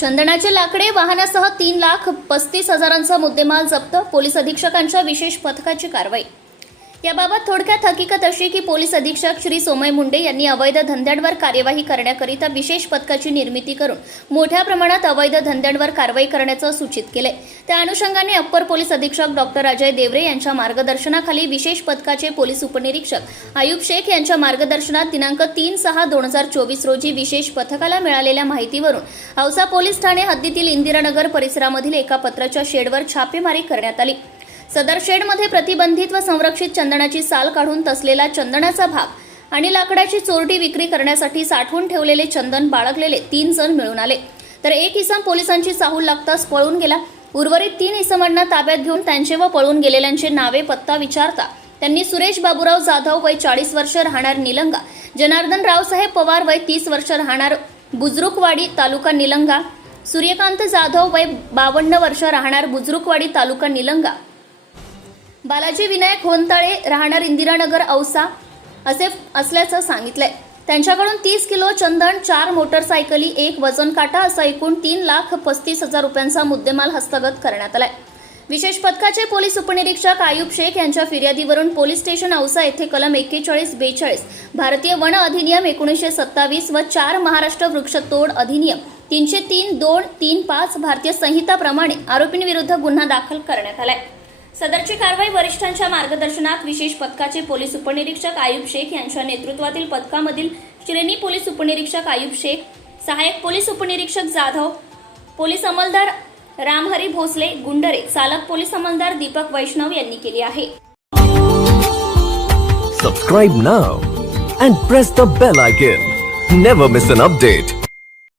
चंदनाचे लाकडे वाहनासह तीन लाख पस्तीस हजारांचा मुद्देमाल जप्त. पोलीस अधीक्षकांच्या विशेष पथकाची कारवाई याबाबत थोडक्यात हकीकत अशी की पोलीस अधीक्षक श्री सोमय मुंडे यांनी अवैध धंद्यांवर कार्यवाही करण्याकरिता विशेष पथकाची निर्मिती करून मोठ्या प्रमाणात अवैध धंद्यांवर कारवाई करण्याचं सूचित केले त्या अनुषंगाने अप्पर पोलीस अधीक्षक डॉक्टर अजय देवरे यांच्या मार्गदर्शनाखाली विशेष पथकाचे पोलीस उपनिरीक्षक आयुब शेख यांच्या मार्गदर्शनात दिनांक तीन सहा दोन हजार चोवीस रोजी विशेष पथकाला मिळालेल्या माहितीवरून औसा पोलीस ठाणे हद्दीतील इंदिरानगर परिसरामधील एका पत्राच्या शेडवर छापेमारी करण्यात आली. सदर शेडमध्ये प्रतिबंधित व संरक्षित चंदनाची साल काढून तसलेला चंदनाचा भाग आणि लाकडाची चोरटी विक्री करण्यासाठी साठवून ठेवलेले चंदन बाळगलेले तीन जण मिळून आले. तर एक इसम पोलिसांची चाहूल लागताच पळून गेला. उर्वरित तीन इसमांना ताब्यात घेऊन त्यांचे व पळून गेलेल्यांचे नावे पत्ता विचारता त्यांनी सुरेश बाबूराव जाधव वय चाळीस वर्ष राहणार निलंगा जनार्दन रावसाहेब पवार वय तीस वर्ष राहणार बुजरुकवाडी तालुका निलंगा सूर्यकांत जाधव वय बावन्न वर्ष राहणार बुजरुकवाडी तालुका निलंगा बालाजी विनायक होनताळे राहणार इंदिरानगर औसा असे असल्याचं सांगितलंय. त्यांच्याकडून तीस किलो चंदन चार मोटरसायकली एक वजन काटा असा एकूण तीन लाख पस्तीस हजार रुपयांचा मुद्देमाल हस्तगत करण्यात आलाय. विशेष पथकाचे पोलीस उपनिरीक्षक आयुब शेख यांच्या फिर्यादीवरून पोलीस स्टेशन औसा येथे कलम एक्केचाळीस बेचाळीस भारतीय वन अधिनियम एकोणीसशे सत्तावीस व चार महाराष्ट्र वृक्षतोड अधिनियम तीनशे तीन दोन तीन पाच भारतीय संहिताप्रमाणे आरोपींविरुद्ध गुन्हा दाखल करण्यात आलाय. सदरची कारवाई वरिष्ठांच्या मार्गदर्शनात विशेष पथकाचे पोलीस उपनिरीक्षक आयुब शेख यांच्या नेतृत्वातील पथकामधील श्रेणी पोलीस उपनिरीक्षक आयुब शेख सहाय्यक पोलीस उपनिरीक्षक जाधव पोलीस अंमलदार रामहरी भोसले गुंडरे चालक पोलीस अंमलदार दीपक वैष्णव यांनी केली आहे. Subscribe now and press the bell icon never miss an update